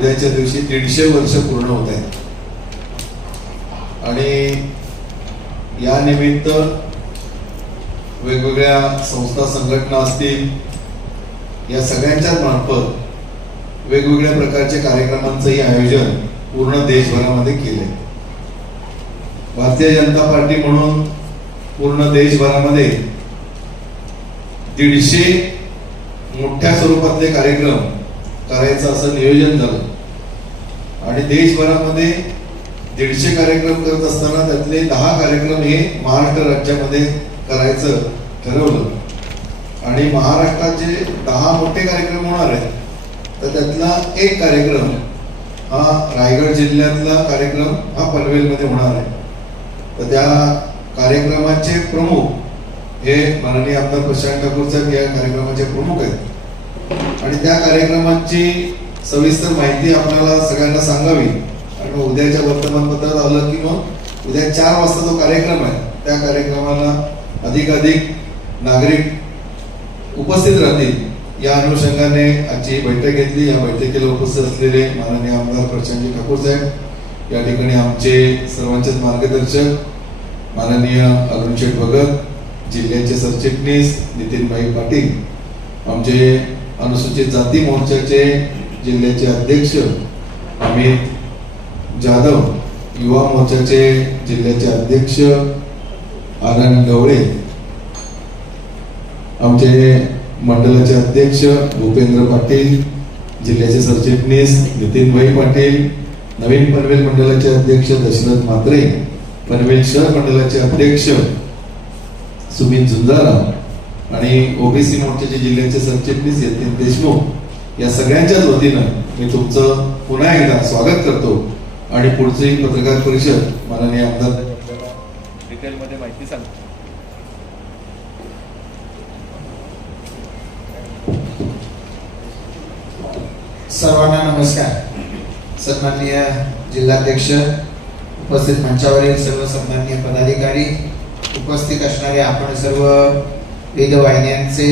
उद्याच्या दिवशी दीडशे वर्ष पूर्ण होत आहेत. आणि या निमित्त वेगवेगळ्या संस्था संघटना असतील या सगळ्यांच्याच मार्फत वेगवेगळ्या प्रकारच्या कार्यक्रमांचंही आयोजन पूर्ण देशभरामध्ये केले भारतीय जनता पार्टी म्हणून पूर्ण देशभरामध्ये दीडशे मोठ्या स्वरूपातले कार्यक्रम करायचं असं नियोजन झालं. आणि देशभरामध्ये दीडशे कार्यक्रम करत असताना त्यातले दहा कार्यक्रम हे महाराष्ट्र राज्यामध्ये करायचं ठरवलं. आणि महाराष्ट्राचे दहा मोठे कार्यक्रम होणार आहेत तर त्यातला एक कार्यक्रम हा रायगड जिल्ह्यातला कार्यक्रम हा पनवेलमध्ये होणार आहे. तर त्या कार्यक्रमाचे प्रमुख हे माननीय आमदार प्रशांत ठाकूर साहेब या कार्यक्रमाचे प्रमुख आहेत. आणि त्या कार्यक्रमाची सविस्तर माहिती आपल्याला सगळ्यांना सांगावी. आणि मग उद्याच्या वर्तमानपत्रात आलं की मग उद्या चार वाजता जो कार्यक्रम आहे त्या कार्यक्रमाला अधिकाधिक नागरिक उपस्थित राहतील. या अनुषंगाने आजची बैठक घेतली. या बैठकीला उपस्थित असलेले माननीय आमदार प्रशांतजी ठाकूर साहेब या ठिकाणी आमचे सर्वांचेच मार्गदर्शक माननीय अरुण शेठ भगत जिल्ह्याचे सरचिटणीस नितीनभाई पाटील आमचे अनुसूचित जाती मोर्चाचे जिल्ह्याचे अध्यक्ष अमित जाधव युवा मोर्चाचे जिल्ह्याचे अध्यक्ष आनंद गवळे आमचे मंडळाचे अध्यक्ष भूपेंद्र पाटील जिल्ह्याचे सरचिटणीस नितीनभाई पाटील नवीन पनवेल मंडळाचे अध्यक्ष दशरथ म्हात्रे पनवेल शहर मंडळाचे अध्यक्ष सुमित झुंजाराम आणि ओबीसी मोर्चाचे जिल्ह्याचे सरचिटणीस यतीन देशमुख या सगळ्यांच्याच वतीनं मी तुमचं पुन्हा एकदा स्वागत करतो. आणि पुढची पत्रकार परिषद माननीय आमदार डिटेलमध्ये माहिती सांगतो. सर्वांना नमस्कार. सन्माननीय जिल्हाध्यक्ष उपस्थित मंचावरील सर्व सन्माननीय पदाधिकारी उपस्थित असणारे आपण सर्व वेदवाहिन्यांचे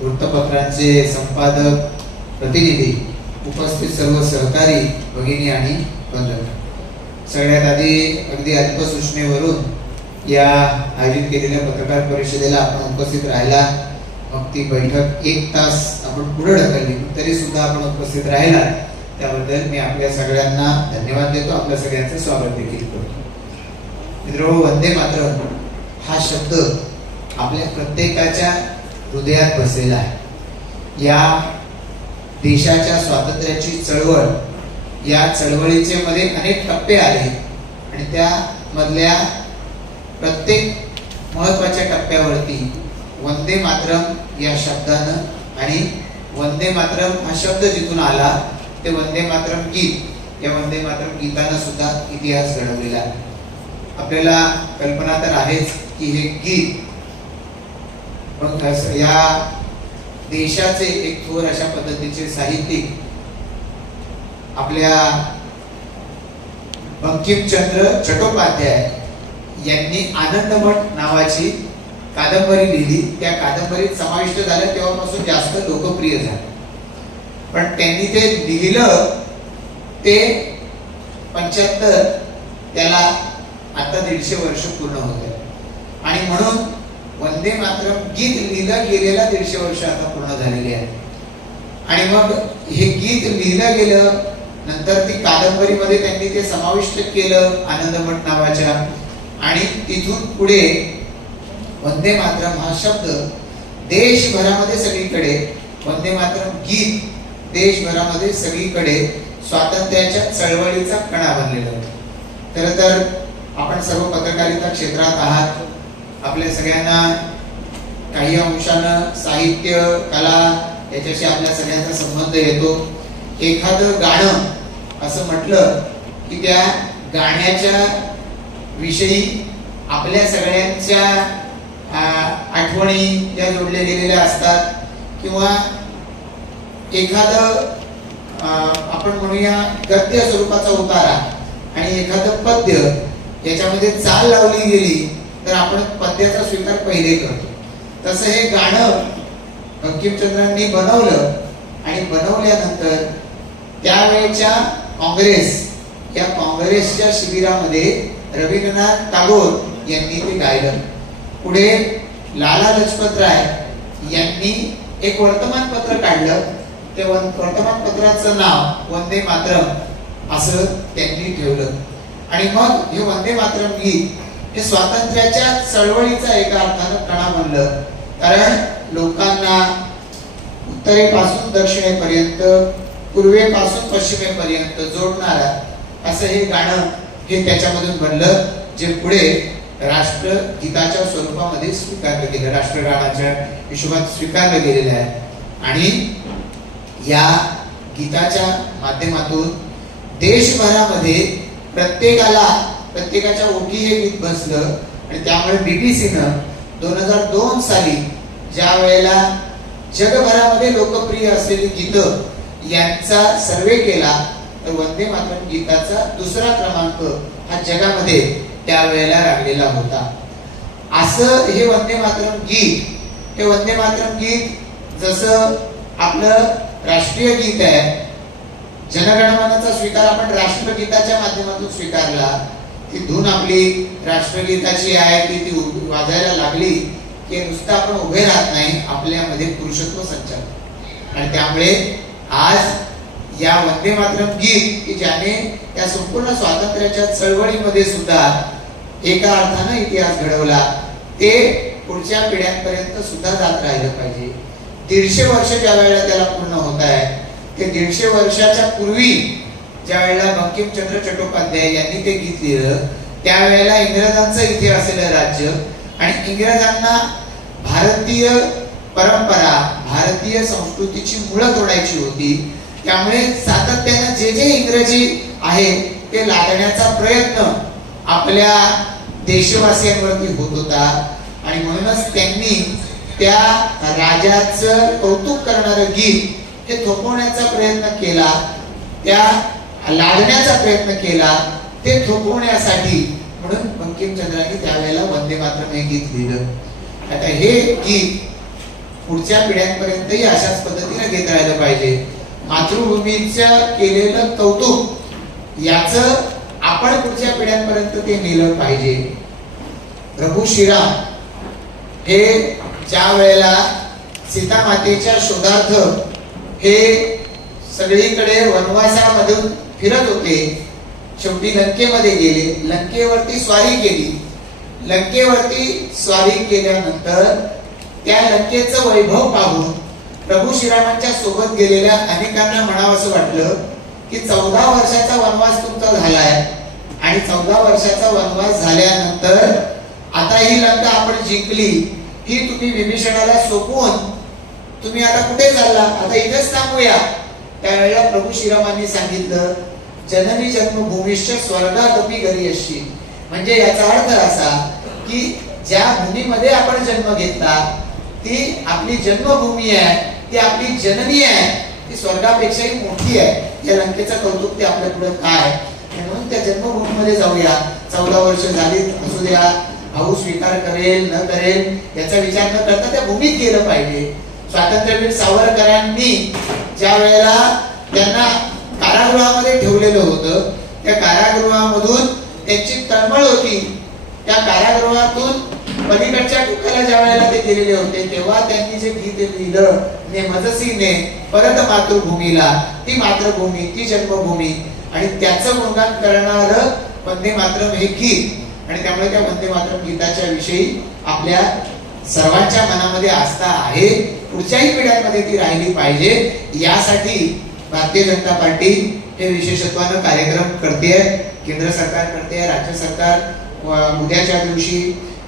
वृत्तपत्रांचे संपादक प्रतिनिधी उपस्थित सर्व सहकारी भगिनी आणि बंधू. सगळ्यात आधी अगदी अल्पसूचनेवरून या आयोजित केलेल्या पत्रकार परिषदेला आपण उपस्थित राहिला मग ती बैठक एक तास आपण पुढे ढकलली तरी सुद्धा आपण उपस्थित राहिला त्याबद्दल मी आपल्या सगळ्यांना धन्यवाद देतो आपल्या सगळ्यांचं स्वागत देखील करतो. मित्र वंदे मात्र हा शब्द आपल्या प्रत्येकाच्या हृदयात बसलेला आहे. या देशाच्या स्वातंत्र्याची चळवळ या चळवळीचे मध्ये अनेक टप्पे आले आणि त्या मधल्या प्रत्येक महत्त्वाच्या टप्प्यावरती वंदे मातरम या शब्दानं आणि वंदे मातरम हा शब्द जिथून आला ते वंदे मातरम गीत या वंदे मातरम गीतानं सुद्धा इतिहास घडवलेला आहे. आपल्याला कल्पना तर आहेच की हे गीत मग या देशाचे एक थोर अशा पद्धतीचे साहित्यिक आपल्या बंकिमचंद्र चट्टोपाध्याय यांनी आनंदमठ नावाची कादंबरी लिहिली. त्या कादंबरीत समाविष्ट झाल्या तेव्हापासून जास्त लोकप्रिय झालं. पण त्यांनी ते लिहिलं ते पंच्याहत्तर त्याला आता दीडशे वर्ष पूर्ण होते आणि म्हणून वंदे मातरम गीत लिहिलं गेलेला दीडशे वर्ष आता पूर्ण झालेली आहे. आणि मग हे गीत लिहिलं गेलं नंतर ती कादंबरीमध्ये त्यांनी ते समाविष्ट केलं आनंदमठ नावाच्या. आणि तिथून पुढे वंदे मातरम हा शब्द देशभरामध्ये सगळीकडे वंदे मातरम गीत देशभरामध्ये सगळीकडे स्वातंत्र्याच्या चळवळीचा कणा बनलेला होता. खरं तर आपण सर्व पत्रकारिता क्षेत्रात आहात. आपल्या सगळ्यांना काही अंशानं साहित्य कला याच्याशी आपल्या सगळ्यांचा संबंध येतो. एखादं गाणं असं म्हटलं की त्या गाण्याच्या विषयी आपल्या सगळ्यांच्या आठवणी या जोडल्या गेलेल्या असतात. किंवा एखादं आपण म्हणूया गद्य स्वरूपाचा उतारा आणि एखादं पद्य याच्यामध्ये चाल लावली गेली तर आपण पद्याचा स्वीकार पहिले करतो. तसं हे गाणं बंकिमचंद्रांनी बनवलं आणि बनवल्यानंतर त्यावेळच्या काँग्रेस या काँग्रेसच्या शिबिरामध्ये रवींद्रनाथ टागोर यांनी ते गायलं. पुढे लाला लजपत राय यांनी एक वर्तमानपत्र काढलं. ते वन- वर्तमानपत्राचं नाव वंदे मातरम असं त्यांनी ठेवलं. आणि मग हे वंदे मातरम गीत हे स्वातंत्र्याच्या चळवळीचा एका अर्थानं कणा म्हणलं कारण लोकांना उत्तरेपासून दक्षिणेपर्यंत पूर्वेपासून पश्चिमेपर्यंत जोडणारा असं हे गाणं हे त्याच्यामधून बनलं जे पुढे राष्ट्रगीताच्या स्वरूपामध्ये स्वीकारलं गेलं राष्ट्रगानाच्या हिशोबात स्वीकारलं गेलेलं आहे. आणि या गीताच्या माध्यमातून देशभरामध्ये प्रत्येकाला प्रत्येकाच्या ओटी हे गीत बसलं आणि त्यामुळे बीबीसीनं दोन हजार दोन साली ज्या वेळेला जगभरामध्ये लोकप्रिय असलेली गीतं यांचा सर्वे केला तर वंदे मातरम गीताचा दुसरा क्रमांक हा जगामध्ये त्यावेळेला लागलेला होता. असं हे वंदे मातरम गीत हे वंदे मातरम गीत जसं आपलं राष्ट्रीय गीत आहे जनगणमनाचा स्वीकार आपण राष्ट्रगीताच्या माध्यमातून स्वीकारला ती धून आपली राष्ट्रगीताची आहे की ती वाजायला लागली की नुसतं आपण उभे राहत नाही आपल्यामध्ये पुरुषत्व संचार. आणि त्यामुळे आज या वंदे मातरम गीत की ज्याने त्या संपूर्ण स्वातंत्र्याच्या चळवळीमध्ये सुद्धा एका अर्थानं इतिहास घडवला ते पुढच्या पिढ्यांपर्यंत सुद्धा जात राहिलं पाहिजे. दीडशे वर्ष ज्या वेळेला त्याला पूर्ण होत आहे ते दीडशे वर्षाच्या पूर्वी ज्या वेळेला बंकिमचंद्र चट्टोपाध्याय यांनी ते गीत लिहिलं त्यावेळेला इंग्रजांचं इथे असलेलं राज्य आणि इंग्रजांना भारतीय परंपरा भारतीय संस्कृतीची मुळं तोडायची होती. त्यामुळे सातत्यानं जे जे इंग्रजी आहे ते लादण्याचा प्रयत्न आपल्या देशवासियांवरती होत होता. आणि म्हणूनच त्यांनी त्या राजाचं कौतुक करणारं गीत हे थोपवण्याचा प्रयत्न केला. त्या लाडण्याचा प्रयत्न केला ते थोपवण्यासाठी म्हणून बंकिमचंद्रांनी त्यावेळेला वंदे मातरम हे गीत लिहिलं. आता हे गीत पुढच्या पिढ्यांपर्यंतही अशाच पद्धतीने घेत राहिलं पाहिजे. मातृभूमीचं केलेलं कौतुक याच आपण पुढच्या पिढ्यांपर्यंत ते नेलं पाहिजे. प्रभू श्रीराम हे ज्या वेळेला सीता मातेच्या शोधार्थ हे सगळीकडे वनवासामधून फिरत होते. शेवटी लंकेमध्ये गेले. लंकेवरती स्वारी केली. लंकेवरती स्वारी केल्यानंतर त्या लंकेचं वैभव पाहून प्रभू श्रीरामांच्या सोबत गेलेल्या अनेकांना म्हणावंसं वाटलं की चौदा वर्षाचा वनवास तुमचा झालाय. आणि चौदा वर्षाचा वनवास झाल्यानंतर आता ही लंका आपण जिंकली. ही तुम्ही विभीषणाला सोपवून तुम्ही आता कुठे चालला? आता इथेच थांबूया. त्यावेळेला प्रभू श्रीरामांनी सांगितलं जननी जन्मभूमीश्च स्वर्गातपी घरी असशी म्हणजे याचा अर्थ असा की ज्या भूमीमध्ये आपण जन्म घेतला ती आपली जन्मभूमी आहे ती आपली जननी आहे ती स्वर्गापेक्षाही मोठी आहे. या लंकेचं कौतुक ते आपल्या पुढे काय म्हणून त्या जन्मभूमीमध्ये जाऊया. चौदा वर्ष झाली असू द्या भाऊ स्वीकार करेल न करेल याचा विचार न करता त्या भूमीत गेलं पाहिजे. स्वातंत्र्यवीर सावरकरांनी ज्या वेळेला त्यांना कारागृहामध्ये ठेवलेलं होतं त्या कारागृहामधून त्यांची तळमळ होती. त्या कारागृहातून पलीकडच्या टोकाला ज्या वेळेला ते गेलेले होते तेव्हा त्यांनी जे गीत लिहिलं ने मजसीने परत मातृभूमीला ती मातृभूमी ती जन्मभूमी आणि त्याचं गुणगान करणार वंदे मातरम हे गीत. आणि त्यामुळे त्या वंदे मातरम गीताच्या विषयी आपल्या सर्वांच्या मनामध्ये आस्था आहे. पुढच्याही पिढ्यांमध्ये ती राहिली पाहिजे. यासाठी भारतीय जनता पार्टी हे विशेषत्वानं कार्यक्रम करते केंद्र सरकार करते राज्य सरकार. उद्याच्या दिवशी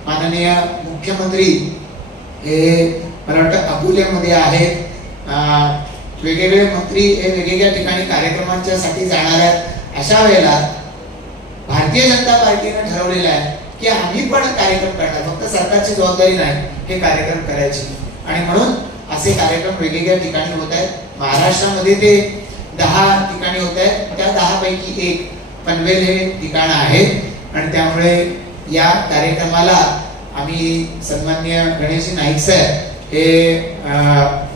माननीय मुख्यमंत्री हे मला वाटतं अकोल्यामध्ये आहेत. वेगवेगळे मंत्री हे वेगवेगळ्या ठिकाणी कार्यक्रमांच्यासाठी जाणार आहेत. अशा वेळेला भारतीय जनता पार्टीने ठरवलेलं आहे की आम्ही पण कार्यक्रम करणार. फक्त सरकारची जबाबदारी नाही हे कार्यक्रम करायची. आणि म्हणून असे कार्यक्रम वेगवेगळ्या ठिकाणी होत आहेत. महाराष्ट्रामध्ये ते दहा ठिकाणी होत आहेत. त्या दहा पैकी एक पनवेल हे ठिकाण आहे. आणि त्यामुळे या कार्यक्रमाला आम्ही सन्मान्य गणेश नाईक साहेब हे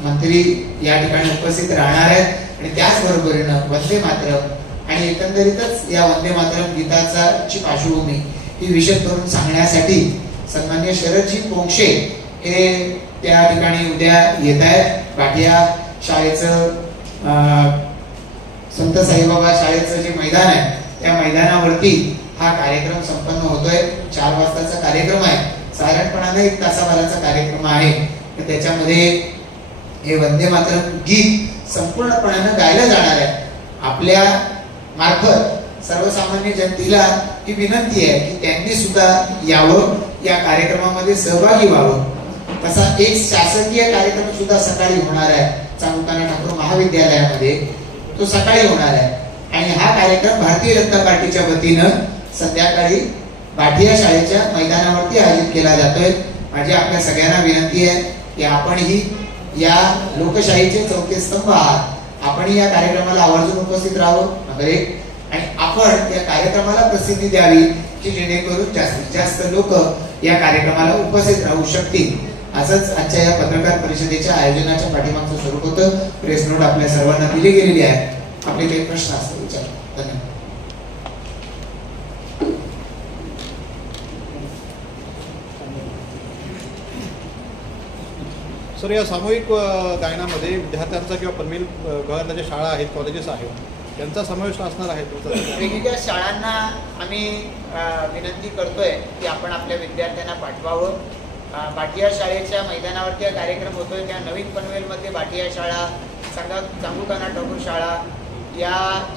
मंत्री या ठिकाणी उपस्थित राहणार आहेत. आणि त्याचबरोबरीनं वंदे मातरम आणि एकंदरीतच या वंदे मातरम गीताचा ची पार्श्वभूमी ही विषय करून सांगण्यासाठी सन्मान्य शरदजी पोंक्षे हे त्या ठिकाणी उद्या येत आहेत. पाठिया शाळेचं संत साईबाबा शाळेचं जे मैदान आहे त्या मैदानावरती हा कार्यक्रम संपन्न होतोय. चार वाजताचा कार्यक्रम आहे. साधारणपणाने एक तासाभराचा कार्यक्रम आहे. तर त्याच्यामध्ये हे वंदे मात्र गीत संपूर्णपणानं गायलं जाणार आहे. आपल्या मार्फत सर्वसामान्य जनतेला ही विनंती आहे की त्यांनी सुद्धा यावं या कार्यक्रमामध्ये सहभागी व्हावं. तसा एक शासकीय कार्यक्रम सुद्धा सकाळी होणार आहे चांगुकाना ठाकूर महाविद्यालयामध्ये. तो सकाळी होणार आहे. आणि हा कार्यक्रम भारतीय जनता पार्टीच्या वतीनं संध्याकाळी बाठिया शाळेच्या मैदानावरती आयोजित केला जातोय. माझी आपल्या सगळ्यांना विनंती आहे की आपणही या लोकशाहीचे चौथे स्तंभ आहात. आपणही या कार्यक्रमाला आवर्जून उपस्थित राहावं. नंबर एक आणि आपण या कार्यक्रमाला प्रसिद्धी द्यावी की जेणेकरून जास्तीत जास्त लोक या कार्यक्रमाला उपस्थित राहू शकतील. असंच आजच्या या पत्रकार परिषदेच्या आयोजनाच्या पाठीमागचं स्वरूप होतं. प्रेस नोट आपल्या सर्वांना दिली गेलेली आहे. आपले काही प्रश्न असतील विचार. धन्यवाद. सर या सामूहिक गायनामध्ये विद्यार्थ्यांचा किंवा पनवेल गव्हर्नरच्या शाळा आहेत कॉलेजेस आहेत. त्यांचा समावेश असणार आहे तुमचा. वेगवेगळ्या शाळांना आम्ही विनंती करतोय की आपण आपल्या विद्यार्थ्यांना पाठवावं. अ, बाटिया शाळेच्या मैदानावरती हा कार्यक्रम होतोय त्या नवीन पनवेलमध्ये बाटिया शाळा सांगा चांगुकाना ठाकूर शाळा या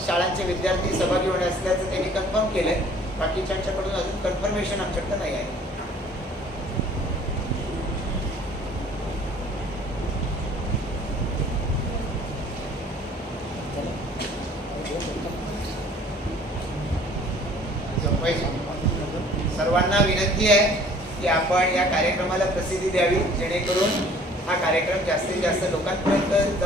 शाळांचे विद्यार्थी सहभागी होणार असल्याचं त्यांनी कन्फर्म केलंय. बाकीच्यांच्याकडून अजून कन्फर्मेशन आमच्याकडं नाही आहे संपायचे. सर्वांना विनंती आहे की आपण या कार्यक्रमाला प्रसिद्धी द्यावी जेणेकरून हा कार्यक्रम जास्तीत जास्त लोकांपर्यंत